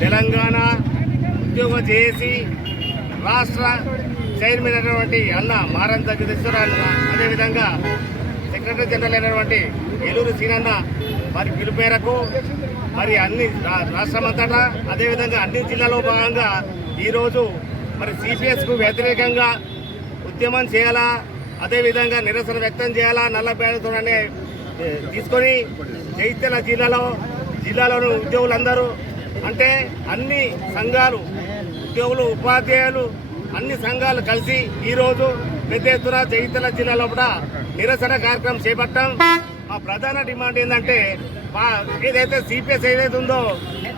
తెలంగాణ ఉద్యోగ జేఏసీ రాష్ట్ర చైర్మన్ అయినటువంటి అన్న మారం జగదీశ్వరరావు, అదేవిధంగా సెక్రటరీ జనరల్ అయినటువంటి ఏలూరు సీనన్న వారి పిలుపు మేరకు మరి అన్ని రాష్ట్రమంతటా అదేవిధంగా అన్ని జిల్లాలో భాగంగా ఈరోజు మరి సిపిఎస్కు వ్యతిరేకంగా ఉద్యమం చేయాలా, అదేవిధంగా నిరసన వ్యక్తం చేయాలా, నల్ల బ్యానర్తో తీసుకొని జగిత్యాల జిల్లాలోని ఉద్యోగులందరూ అంటే అన్ని సంఘాలు, ఉద్యోగులు, ఉపాధ్యాయులు, అన్ని సంఘాలు కలిసి ఈరోజు పెద్ద ఎత్తున జగిత్యాల జిల్లా లోపల నిరసన కార్యక్రమం చేపట్టాం. మా ప్రధాన డిమాండ్ ఏంటంటే ఏదైతే సిపిఎస్ ఏదైతే ఉందో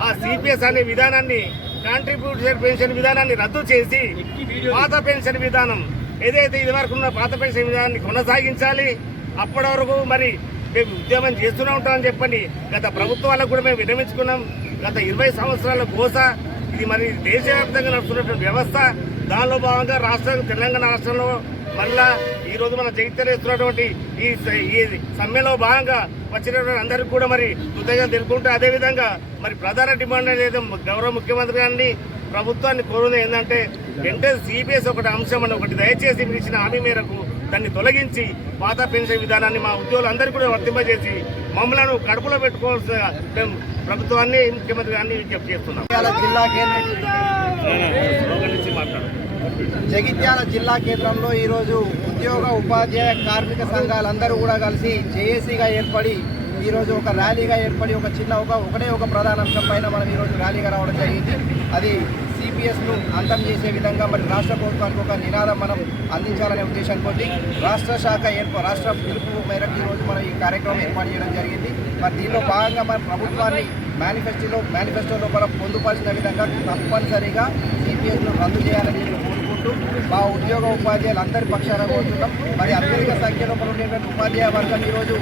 ఆ సిపిఎస్ అనే విధానాన్ని, కాంట్రిబ్యూటరీ పెన్షన్ విధానాన్ని రద్దు చేసి పాత పెన్షన్ విధానం ఏదైతే ఇదివరకు ఉన్న పాత పెన్షన్ విధానాన్ని కొనసాగించాలి. అప్పటి వరకు మరి మేము ఉద్యమం చేస్తూనే ఉంటామని చెప్పండి గత ప్రభుత్వాలకు కూడా మేము విరమించుకున్నాం. గత 20 సంవత్సరాల గోస ఇది మరి దేశవ్యాప్తంగా నడుస్తున్నటువంటి వ్యవస్థ. దానిలో భాగంగా తెలంగాణ రాష్ట్రంలో మళ్ళా ఈరోజు మన జగిత్యాల ఇస్తున్నటువంటి ఈ సమ్మెలో భాగంగా వచ్చినటువంటి అందరికీ కూడా మరి కృతజ్ఞతలు తెలుపుకుంటూ, అదేవిధంగా మరి ప్రధాన డిమాండ్ అనేది గౌరవ ముఖ్యమంత్రి గారిని ప్రభుత్వాన్ని కోరుతుంది ఏంటంటే వెంటనే సిపిఎస్ ఒకటి అంశం అని ఒకటి దయచేసి మీరు ఇచ్చిన హామీ మేరకు దాన్ని తొలగించి పాత పెన్షన్ విధానాన్ని మా ఉద్యోగులందరికీ కూడా వర్తింపజేసి మమ్మల్ని కడుపులో పెట్టుకోవాల్సిన మేము ప్రభుత్వాన్ని, ముఖ్యమంత్రి గారిని విజ్ఞప్తి చేస్తున్నాం. జగిత్యాల జిల్లా కేంద్రంలో ఈరోజు ఉద్యోగ, ఉపాధ్యాయ, కార్మిక సంఘాలందరూ కూడా కలిసి జేఏసీగా ఏర్పడి ఈరోజు ఒక ర్యాలీగా ఏర్పడి ఒకటే ఒక ప్రధాన అంశం పైన మనం ఈరోజు ర్యాలీగా రావడం జరిగింది. అది సిపిఎస్ను అంతం చేసే విధంగా మరి రాష్ట్ర ప్రభుత్వానికి ఒక నినాదం మనం అందించాలనే ఉద్దేశంతో రాష్ట్ర పిలుపు మేరకు ఈరోజు మనం ఈ కార్యక్రమం ఏర్పాటు చేయడం జరిగింది. మరి దీనిలో భాగంగా మన ప్రభుత్వాన్ని మేనిఫెస్టో లోపల పొందుపరిచిన విధంగా తప్పనిసరిగా సిపిఎస్ను రద్దు చేయాలని కోరుకుంటూ మా ఉద్యోగ ఉపాధ్యాయులు అందరి పక్షాన కోరుతున్నాం. మరి అత్యధిక సంఖ్యలో ఉండేటువంటి ఉపాధ్యాయ వర్గం ఈరోజు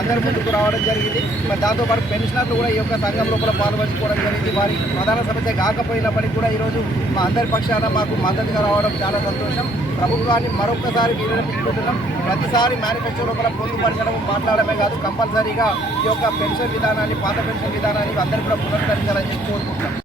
అందరి ముందుకు రావడం జరిగింది. మరి దాంతోపాటు పెన్షనర్లు కూడా ఈ యొక్క సంఘం లోపల పాల్పంచుకోవడం జరిగింది. వారి ప్రధాన సమస్య కాకపోయినప్పటికీ కూడా ఈరోజు మా అందరి పక్షాన మాకు మద్దతుగా రావడం చాలా సంతోషం. ప్రభుత్వాన్ని మరొకసారి వినియోగించుకుంటున్నాం. ప్రతిసారి మేనిఫెస్టో లోపల పొందుపరచడం, మాట్లాడమే కాదు, కంపల్సరీగా ఈ యొక్క పెన్షన్ విధానాన్ని, పాత పెన్షన్ విధానాన్ని అందరూ కూడా పునరుద్ధరించాలని కోరుకుంటున్నాం.